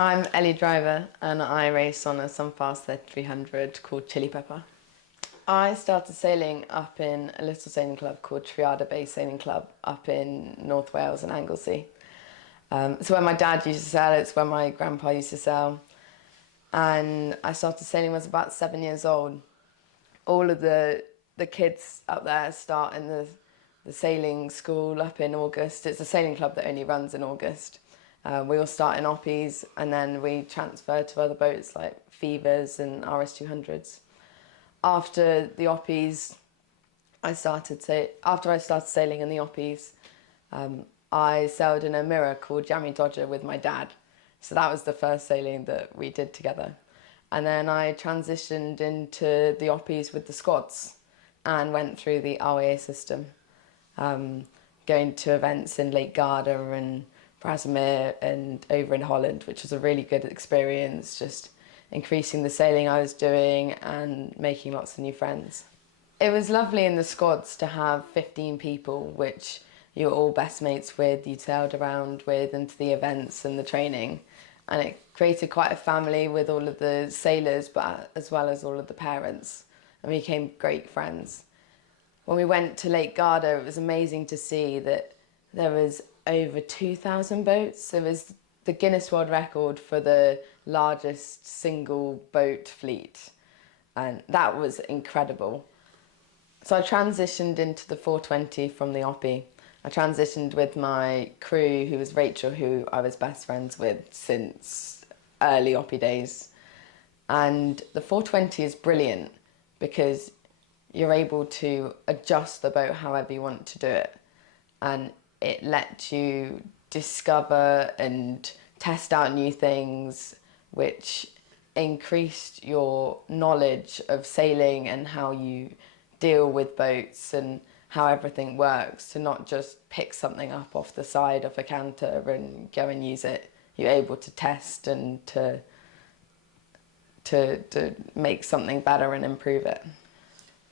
I'm Ellie Driver and I race on a Sunfast 300 called Chilli Pepper. I started sailing up in a little sailing club called Triada Bay Sailing Club up in North Wales and Anglesey. It's where my dad used to sail, it's where my grandpa used to sail. And I started sailing when I was about 7 years old. All of the kids up there start in the sailing school up in August. It's a sailing club that only runs in August. We all start in oppies and then we transfer to other boats like Fevers and RS 200s. After the oppies, after I started sailing in the oppies, I sailed in a mirror called Jammy Dodger with my dad. So that was the first sailing that we did together. And then I transitioned into the oppies with the squads and went through the ROA system, going to events in Lake Garda and Brasmere and over in Holland, which was a really good experience, just increasing the sailing I was doing and making lots of new friends. It was lovely in the squads to have 15 people, which you're all best mates with, you sailed around with and to the events and the training. And it created quite a family with all of the sailors, but as well as all of the parents, and we became great friends. When we went to Lake Garda, it was amazing to see that there was over 2,000 boats. It was the Guinness World Record for the largest single boat fleet, and that was incredible. So I transitioned into the 420 from the Oppie. I transitioned with my crew, who was Rachel, who I was best friends with since early Oppie days. And the 420 is brilliant because you're able to adjust the boat however you want to do it. And it lets you discover and test out new things, which increased your knowledge of sailing and how you deal with boats and how everything works, to not just pick something up off the side of a canter and go and use it. You're able to test and to make something better and improve it.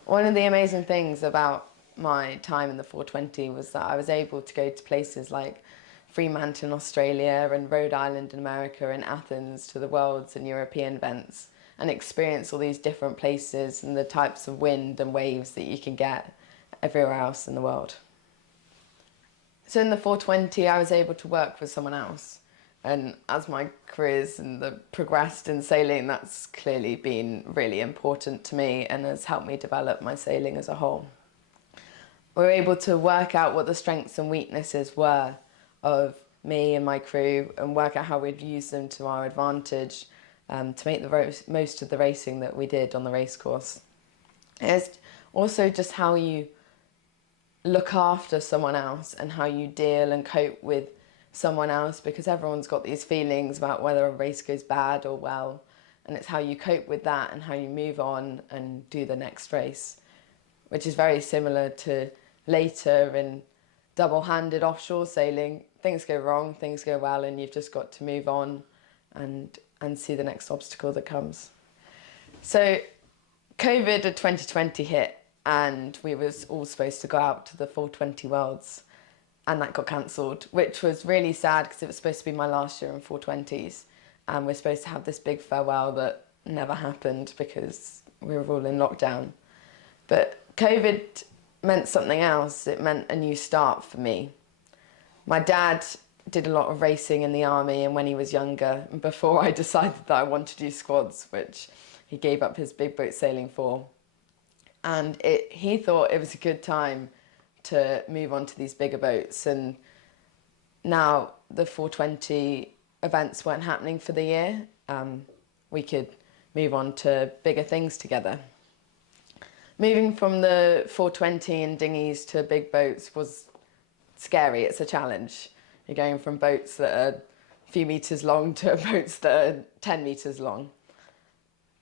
One of the amazing things about my time in the 420 was that I was able to go to places like Fremantle in Australia and Rhode Island in America and Athens to the Worlds and European events and experience all these different places and the types of wind and waves that you can get everywhere else in the world. So in the 420 I was able to work with someone else, and as my careers progressed in sailing, that's clearly been really important to me and has helped me develop my sailing as a whole. We were able to work out what the strengths and weaknesses were of me and my crew and work out how we'd use them to our advantage to make the most of the racing that we did on the race course. It's also just how you look after someone else and how you deal and cope with someone else, because everyone's got these feelings about whether a race goes bad or well, and it's how you cope with that and how you move on and do the next race, which is very similar to later in double-handed offshore sailing. Things go wrong, things go well, and you've just got to move on and see the next obstacle that comes. So COVID of 2020 hit and we was all supposed to go out to the 420 Worlds, and that got cancelled, which was really sad because it was supposed to be my last year in 420s and we're supposed to have this big farewell that never happened because we were all in lockdown. But COVID meant something else. It meant a new start for me. My dad did a lot of racing in the army and when he was younger, before I decided that I wanted to do squads, which he gave up his big boat sailing for. And he thought it was a good time to move on to these bigger boats, and now the 420 events weren't happening for the year. We could move on to bigger things together. Moving from the 420 and dinghies to big boats was scary. It's a challenge. You're going from boats that are a few metres long to boats that are 10 metres long.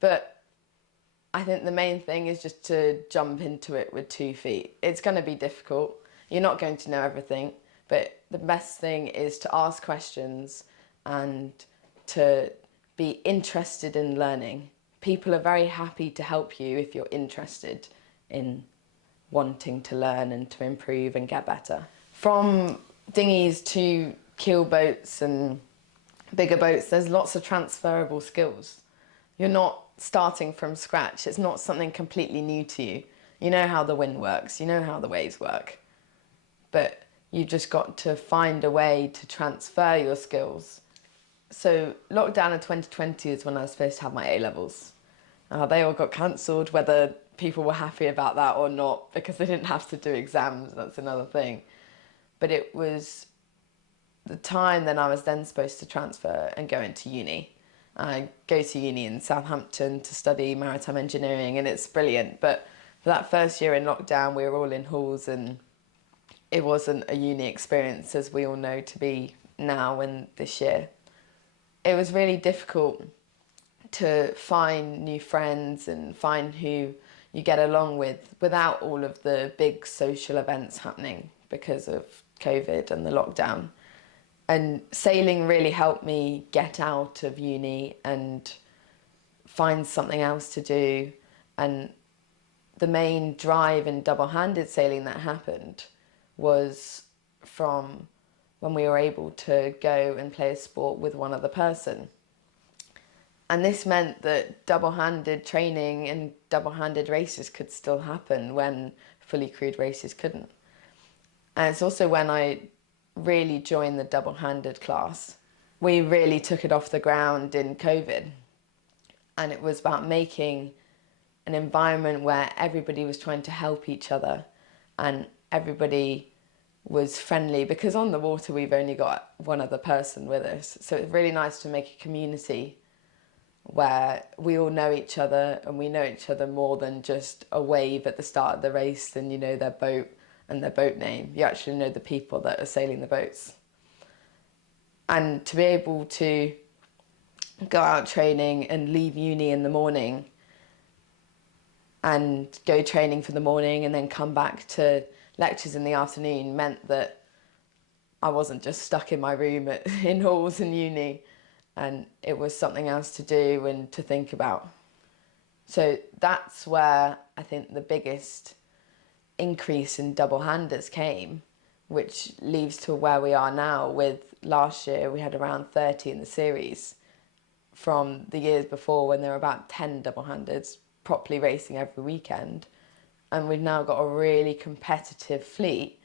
But I think the main thing is just to jump into it with 2 feet. It's going to be difficult. You're not going to know everything, but the best thing is to ask questions and to be interested in learning. People are very happy to help you if you're interested in wanting to learn and to improve and get better. From dinghies to keel boats and bigger boats, there's lots of transferable skills. You're not starting from scratch. It's not something completely new to you. You know how the wind works, you know how the waves work, but you just got to find a way to transfer your skills. So lockdown in 2020 is when I was supposed to have my A-levels. They all got cancelled, whether people were happy about that or not, because they didn't have to do exams, that's another thing. But it was the time then I was then supposed to transfer and go into uni. I go to uni in Southampton to study maritime engineering, and it's brilliant. But for that first year in lockdown, we were all in halls, and it wasn't a uni experience as we all know to be now and this year. It was really difficult to find new friends and find who you get along with without all of the big social events happening because of COVID and the lockdown. And sailing really helped me get out of uni and find something else to do. And the main drive in double-handed sailing that happened was from when we were able to go and play a sport with one other person. And this meant that double-handed training and double-handed races could still happen when fully crewed races couldn't. And it's also when I really joined the double-handed class. We really took it off the ground in COVID. And it was about making an environment where everybody was trying to help each other and everybody was friendly, because on the water we've only got one other person with us. So it's really nice to make a community where we all know each other, and we know each other more than just a wave at the start of the race and you know their boat and their boat name. You actually know the people that are sailing the boats. And to be able to go out training and leave uni in the morning and go training for the morning and then come back to lectures in the afternoon meant that I wasn't just stuck in my room in halls and uni, and it was something else to do and to think about. So that's where I think the biggest increase in double-handers came, which leads to where we are now. With last year we had around 30 in the series, from the years before when there were about 10 double-handers properly racing every weekend. And we've now got a really competitive fleet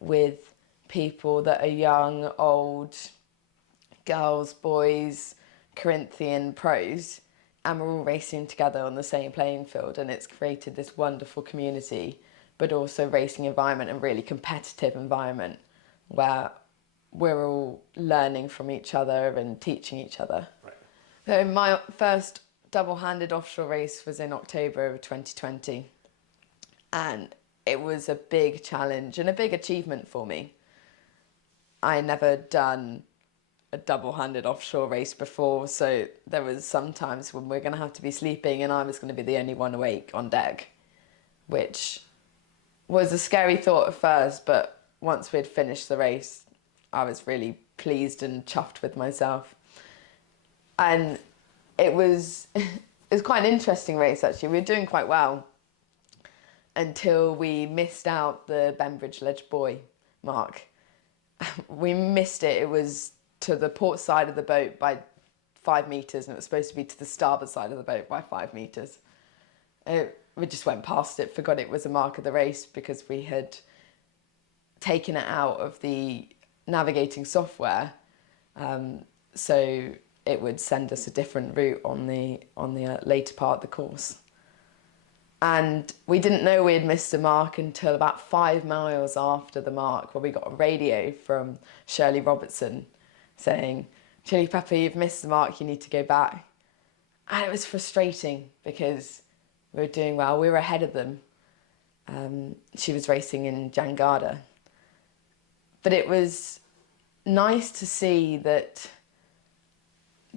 with people that are young, old, girls, boys, Corinthian pros, and we're all racing together on the same playing field, and it's created this wonderful community, but also racing environment and really competitive environment where we're all learning from each other and teaching each other. Right. So my first double-handed offshore race was in October of 2020, and it was a big challenge and a big achievement for me. I never done a double-handed offshore race before, so there was some times when we're going to have to be sleeping and I was going to be the only one awake on deck, which was a scary thought at first, but once we'd finished the race, I was really pleased and chuffed with myself. And it was quite an interesting race, actually. We were doing quite well until we missed out the Bembridge Ledge buoy mark. We missed it. It was to the port side of the boat by 5 metres, and it was supposed to be to the starboard side of the boat by 5 metres. We just went past it, forgot it was a mark of the race because we had taken it out of the navigating software, so it would send us a different route on the later part of the course. And we didn't know we had missed a mark until about 5 miles after the mark, where we got a radio from Shirley Robertson saying, "Chilli Pepper, you've missed the mark, you need to go back." And it was frustrating because we were doing well, we were ahead of them. She was racing in Jangada. But it was nice to see that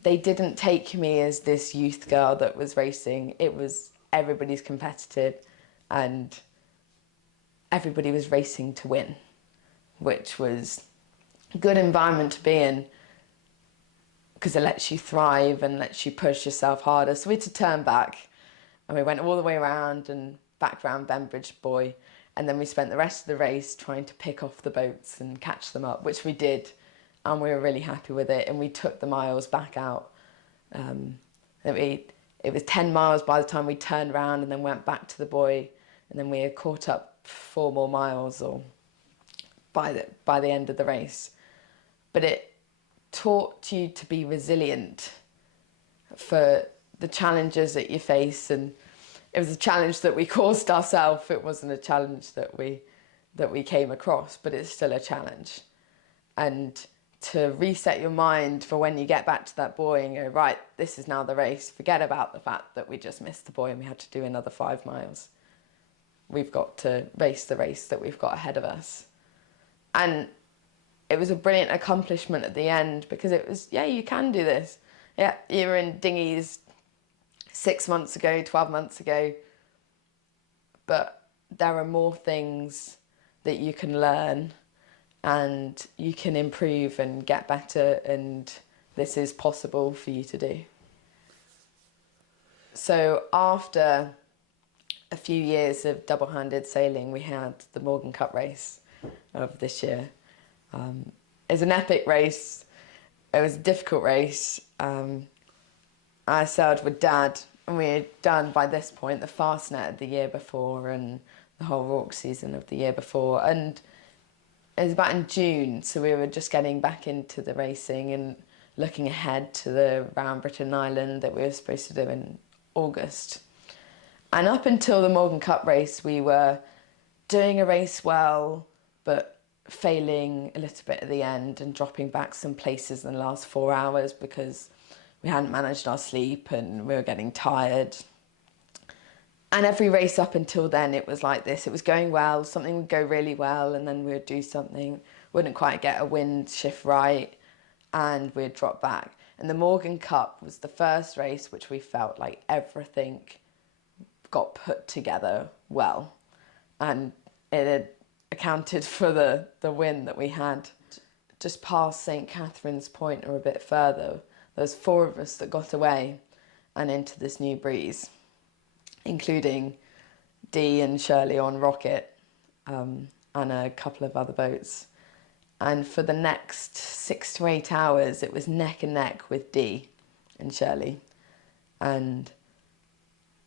they didn't take me as this youth girl that was racing. It was everybody's competitive and everybody was racing to win, which was a good environment to be in because it lets you thrive and lets you push yourself harder. So we had to turn back and we went all the way around and back around Bembridge Buoy, and then we spent the rest of the race trying to pick off the boats and catch them up, which we did. and we were really happy with it, and we took the miles back out. It was 10 miles by the time we turned around and then went back to the buoy, and then we had caught up 4 more miles or by the end of the race. But it taught you to be resilient for the challenges that you face, and it was a challenge that we caused ourselves. It wasn't a challenge that we came across, but it's still a challenge. And to reset your mind for when you get back to that buoy and go, right, this is now the race. Forget about the fact that we just missed the buoy and we had to do another 5 miles. We've got to race the race that we've got ahead of us. And it was a brilliant accomplishment at the end, because it was, yeah, you can do this. Yeah, you were in dinghies 6 months ago, 12 months ago, but there are more things that you can learn and you can improve and get better, and this is possible for you to do. So after a few years of double-handed sailing, we had the Morgan Cup race of this year. It was an epic race. It was a difficult race. I sailed with Dad, and we had done by this point the Fastnet of the year before and the whole RORC season of the year before, and it was about in June, so we were just getting back into the racing and looking ahead to the round Britain Island that we were supposed to do in August. And up until the Morgan Cup race, we were doing a race well, but failing a little bit at the end and dropping back some places in the last 4 hours because we hadn't managed our sleep and we were getting tired. And every race up until then, it was like this. It was going well, something would go really well, and then we would do something, wouldn't quite get a wind shift right, and we'd drop back. And the Morgan Cup was the first race which we felt like everything got put together well. And it had accounted for the win that we had. Just past St. Catherine's Point or a bit further, there was 4 of us that got away and into this new breeze, including Dee and Shirley on Rocket, and a couple of other boats. And for the next 6 to 8 hours, it was neck and neck with Dee and Shirley. And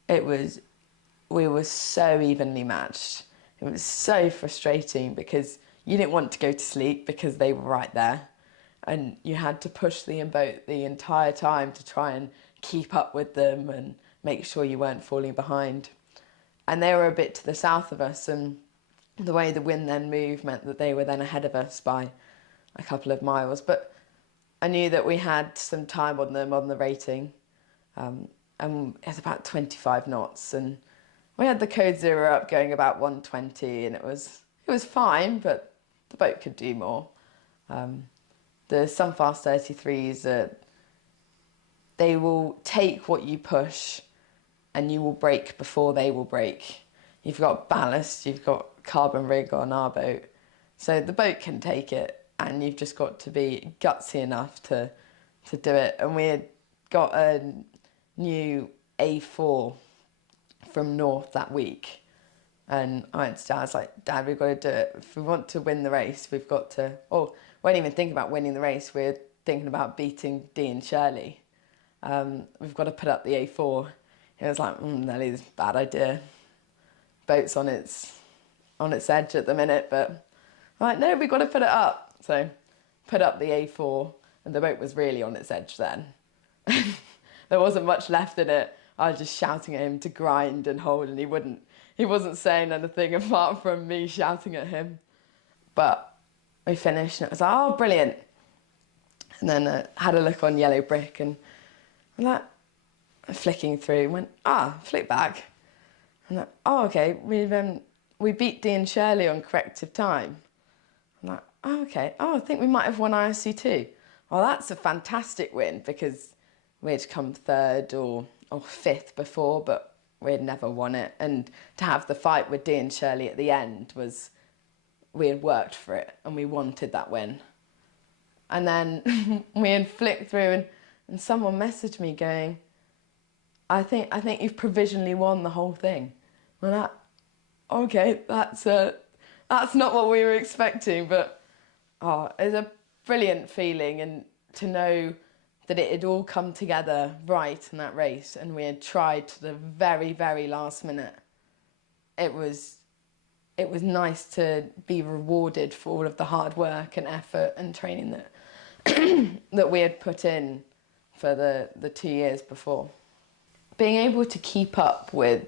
we were so evenly matched. It was so frustrating because you didn't want to go to sleep because they were right there. And you had to push the boat the entire time to try and keep up with them and make sure you weren't falling behind. And they were a bit to the south of us, and the way the wind then moved meant that they were then ahead of us by a couple of miles. But I knew that we had some time on them on the rating, and it was about 25 knots, and we had the code 0 up going about 120, and it was fine, but the boat could do more. The Sunfast 33s, they will take what you push and you will brake before they will brake. You've got ballast, you've got carbon rig on our boat, so the boat can take it, and you've just got to be gutsy enough to do it. And we had got a new A4 from North that week, and I went to Dad, I was like, Dad, we've got to do it. If we want to win the race, we've got to, we weren't even thinking about winning the race, we're thinking about beating Dee and Shirley. We've got to put up the A4. It was like, Nelly, this is a bad idea. Boat's on its edge at the minute, but I'm like, no, we've got to put it up. So put up the A4, and the boat was really on its edge then. There wasn't much left in it. I was just shouting at him to grind and hold, and he wasn't saying anything apart from me shouting at him. But we finished, and it was like, oh, brilliant. And then had a look on Yellow Brick, and I'm like, flicking through, went, flick back. I'm like, oh, okay, we beat Dee and Shirley on corrective time. I'm like, oh, okay, I think we might have won IRC Two. Well, that's a fantastic win, because we had come 3rd or 5th before, but we had never won it. And to have the fight with Dee and Shirley at the end was, we had worked for it and we wanted that win. And then we had flicked through, and someone messaged me going, I think you've provisionally won the whole thing. I'm like, okay, that's not what we were expecting, but it's a brilliant feeling, and to know that it had all come together right in that race and we had tried to the very, very last minute. It was nice to be rewarded for all of the hard work and effort and training that that we had put in for the 2 years before. Being able to keep up with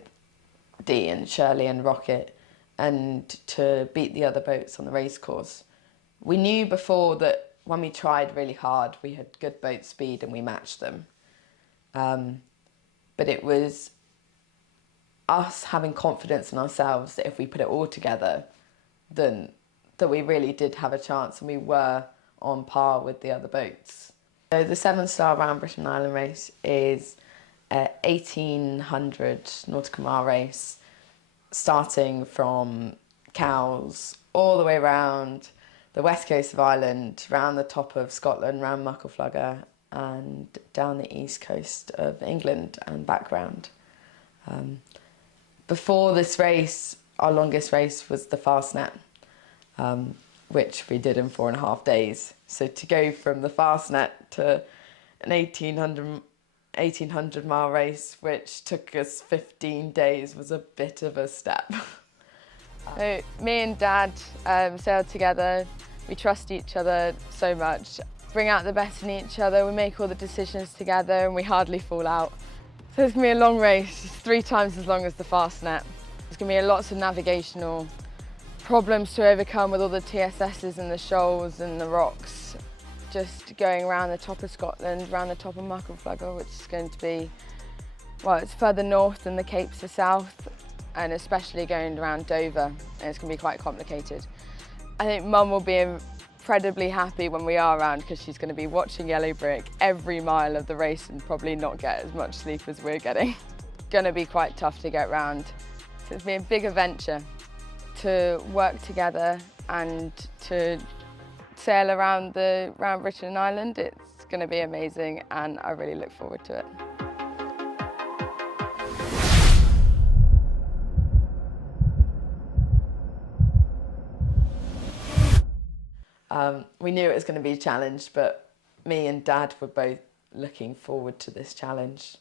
Dee and Shirley and Rocket and to beat the other boats on the race course, we knew before that when we tried really hard, we had good boat speed and we matched them. But it was us having confidence in ourselves that if we put it all together, then that we really did have a chance and we were on par with the other boats. So the Sevenstar Round Britain Island race is a 1800 nautical mile race, starting from Cowes all the way around the west coast of Ireland, round the top of Scotland, round Muckleflugger, and down the east coast of England and back round. Before this race, our longest race was the Fastnet, which we did in 4.5 days. So to go from the Fastnet to an 1800 mile race, which took us 15 days, was a bit of a step. So, me and Dad sailed together. We trust each other so much, bring out the best in each other, we make all the decisions together and we hardly fall out. So it's going to be a long race, it's 3 times as long as the Fastnet. There's going to be lots of navigational problems to overcome with all the TSS's and the shoals and the rocks. Just going around the top of Scotland, around the top of Muckleflugger, which is going to be, well, it's further north than the Capes are south, and especially going around Dover, and it's going to be quite complicated. I think Mum will be incredibly happy when we are around because she's going to be watching Yellow Brick every mile of the race and probably not get as much sleep as we're getting. It's going to be quite tough to get round. So it's been a big adventure to work together and to sail around Britain Island. It's going to be amazing and I really look forward to it. We knew it was going to be a challenge, but me and Dad were both looking forward to this challenge,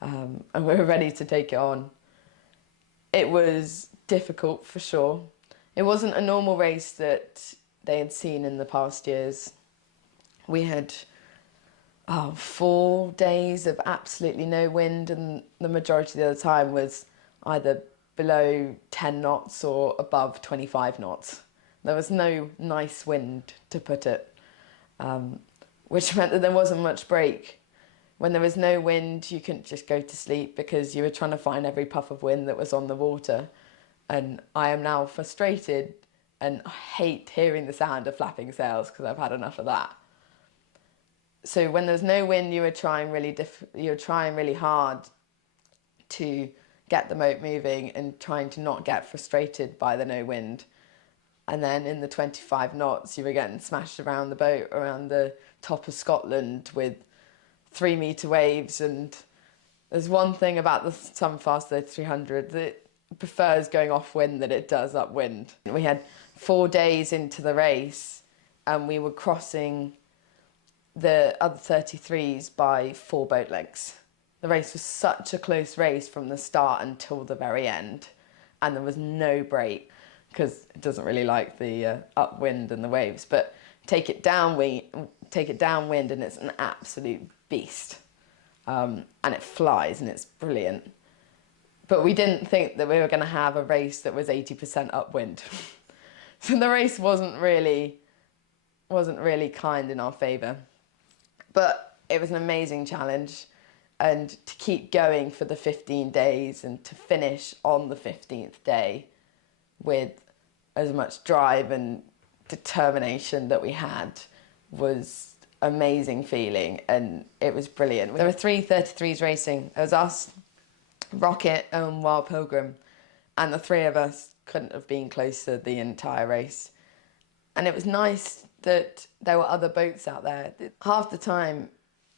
and we were ready to take it on. It was difficult for sure. It wasn't a normal race that they had seen in the past years. We had 4 days of absolutely no wind, and the majority of the time was either below 10 knots or above 25 knots. There was no nice wind, to put it, which meant that there wasn't much break. When there was no wind, you couldn't just go to sleep because you were trying to find every puff of wind that was on the water. And I am now frustrated and hate hearing the sound of flapping sails because I've had enough of that. So when there was no wind, you were trying really hard to get the boat moving and trying to not get frustrated by the no wind. And then in the 25 knots, you were getting smashed around the boat, around the top of Scotland with 3-metre waves. And there's one thing about the Sunfast 300 that it prefers going off wind than it does upwind. We had 4 days into the race and we were crossing the other 33s by 4 boat lengths. The race was such a close race from the start until the very end, and there was no break because it doesn't really like the upwind and the waves. But take it downwind and it's an absolute beast, and it flies and it's brilliant. But we didn't think that we were going to have a race that was 80% upwind. So the race wasn't really kind in our favour. But it was an amazing challenge, and to keep going for the 15 days and to finish on the 15th day with as much drive and determination that we had was amazing feeling, and it was brilliant. There were 3 33s racing. There was us, Rocket and Wild Pilgrim, and the 3 of us couldn't have been closer the entire race. And it was nice that there were other boats out there. Half the time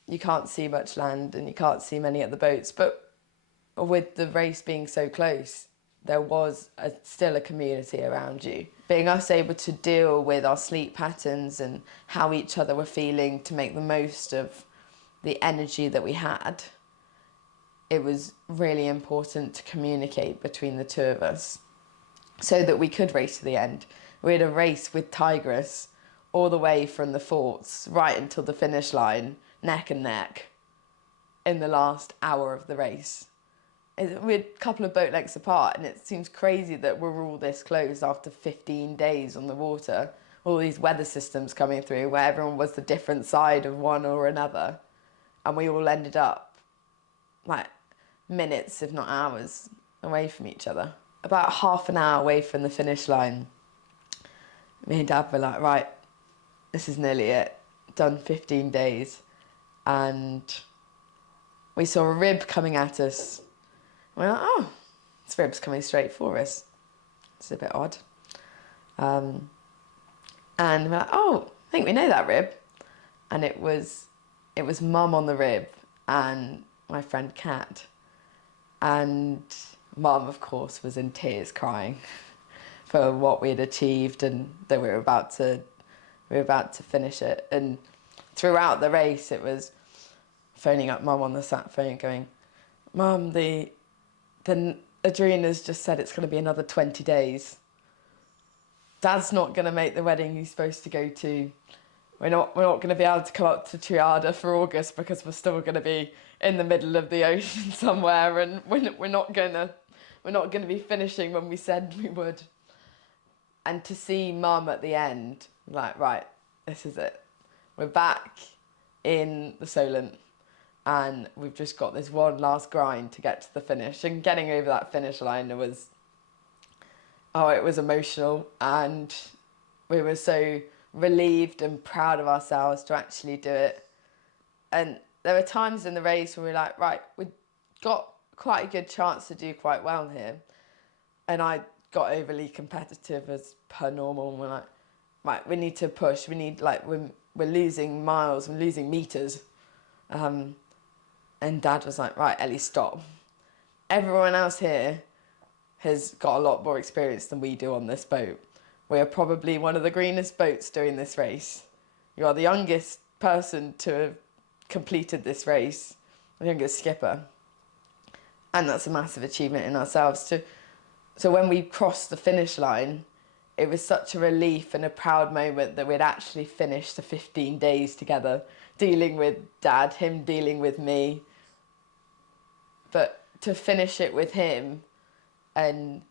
you can't see much land and you can't see many other boats, but with the race being so close, there was still a community around you. Being us able to deal with our sleep patterns and how each other were feeling to make the most of the energy that we had, it was really important to communicate between the two of us so that we could race to the end. We had a race with Tigress all the way from the forts right until the finish line, neck and neck, in the last hour of the race. We're a couple of boat lengths apart, and it seems crazy that we're all this close after 15 days on the water. All these weather systems coming through where everyone was the different side of one or another. And we all ended up like minutes, if not hours, away from each other. About half an hour away from the finish line, me and Dad were like, right, this is nearly it. Done 15 days. And we saw a rib coming at us. We're like, oh, this rib's coming straight for us. It's a bit odd. And we're like, oh, I think we know that rib. And it was Mum on the rib and my friend Kat. And Mum, of course, was in tears crying for what we had achieved and that we were about to finish it. And throughout the race, it was phoning up Mum on the sat phone going, Mum, the Adrena's just said it's going to be another 20 days. Dad's not going to make the wedding he's supposed to go to. We're not going to be able to come up to Triada for August because we're still going to be in the middle of the ocean somewhere, and we're not going to be finishing when we said we would. And to see Mum at the end, like, right, this is it. We're back in the Solent, and we've just got this one last grind to get to the finish. And getting over that finish line, it was emotional, and we were so relieved and proud of ourselves to actually do it. And there were times in the race where we were like, right, we've got quite a good chance to do quite well here. And I got overly competitive as per normal, and we're like, right, we need to push. We need, like, we're losing miles, we're losing meters. And Dad was like, right, Ellie, stop. Everyone else here has got a lot more experience than we do on this boat. We are probably one of the greenest boats doing this race. You are the youngest person to have completed this race, the youngest skipper. And that's a massive achievement in ourselves. So when we crossed the finish line, it was such a relief and a proud moment that we'd actually finished the 15 days together, dealing with Dad, him dealing with me. But to finish it with him and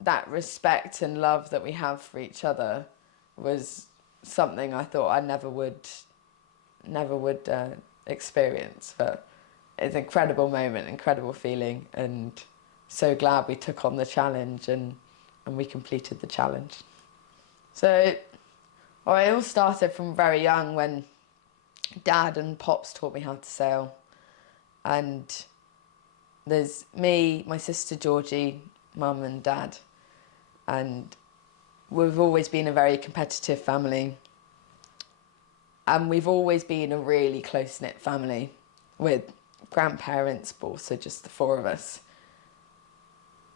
that respect and love that we have for each other was something I thought I never would experience. But it's an incredible moment, incredible feeling, and so glad we took on the challenge and we completed the challenge. So it all started from very young when Dad and Pops taught me how to sail. And there's me, my sister Georgie, Mum and Dad. And we've always been a very competitive family. And we've always been a really close-knit family with grandparents, but also just the four of us.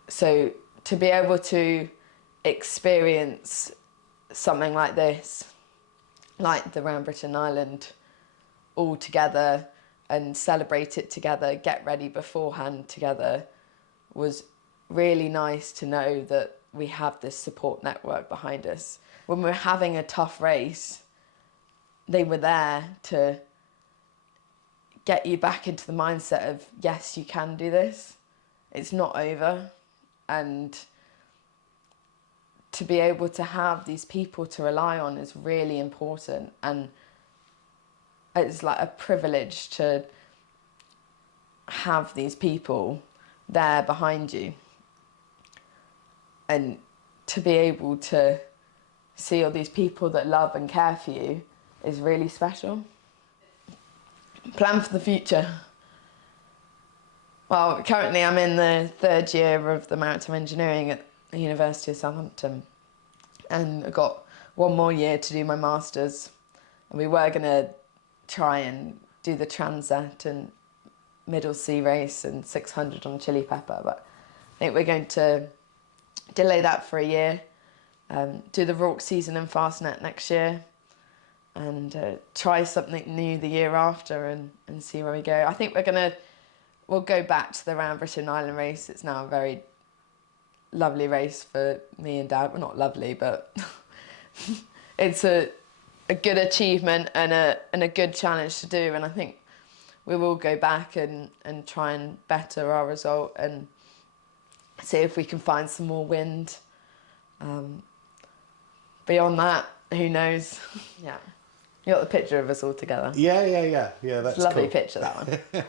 So to be able to experience something like this, like the Round Britain Island, all together and celebrate it together, get ready beforehand together, was really nice to know that we have this support network behind us. When we're having a tough race, they were there to get you back into the mindset of, yes, you can do this. It's not over. And to be able to have these people to rely on is really important. And it's like a privilege to have these people there behind you. And to be able to see all these people that love and care for you is really special. Plan for the future. Well, currently I'm in the third year of the Maritime Engineering at the University of Southampton. And I've got one more year to do my Masters. And we were going to try and do the Transat and Middle Sea race and 600 on Chilli Pepper, but I think we're going to delay that for a year, do the RORC season in Fastnet next year, and try something new the year after and see where we go. I think we'll go back to the Round Britain Island race. It's now a very lovely race for me and Dad. Well, not lovely, but it's a good achievement and a good challenge to do. And I think we will go back and try and better our result and see if we can find some more wind. Beyond that, who knows? Yeah. You got the picture of us all together. Yeah. That's a lovely cool. picture, that one.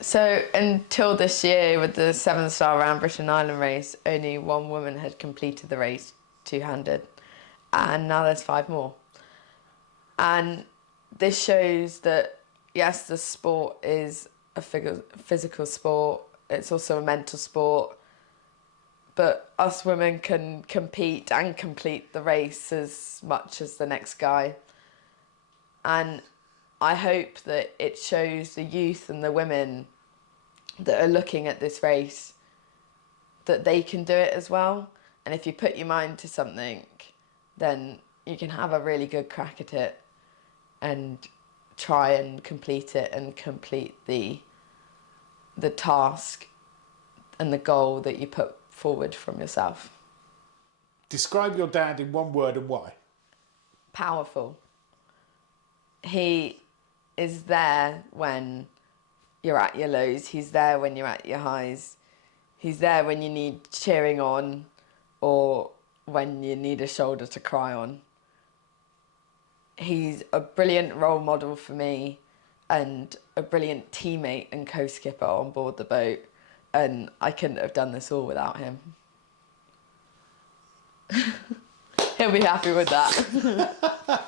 So until this year, with the Sevenstar Round Britain Island race, only one woman had completed the race two-handed, and now there's 5 more. And this shows that, yes, the sport is a physical sport. It's also a mental sport. But us women can compete and complete the race as much as the next guy. And I hope that it shows the youth and the women that are looking at this race that they can do it as well. And if you put your mind to something, then you can have a really good crack at it and try and complete it and complete the task and the goal that you put forward from yourself. Describe your dad in one word and why. Powerful. He is there when you're at your lows. He's there when you're at your highs. He's there when you need cheering on or when you need a shoulder to cry on. He's a brilliant role model for me and a brilliant teammate and co-skipper on board the boat. And I couldn't have done this all without him. He'll be happy with that.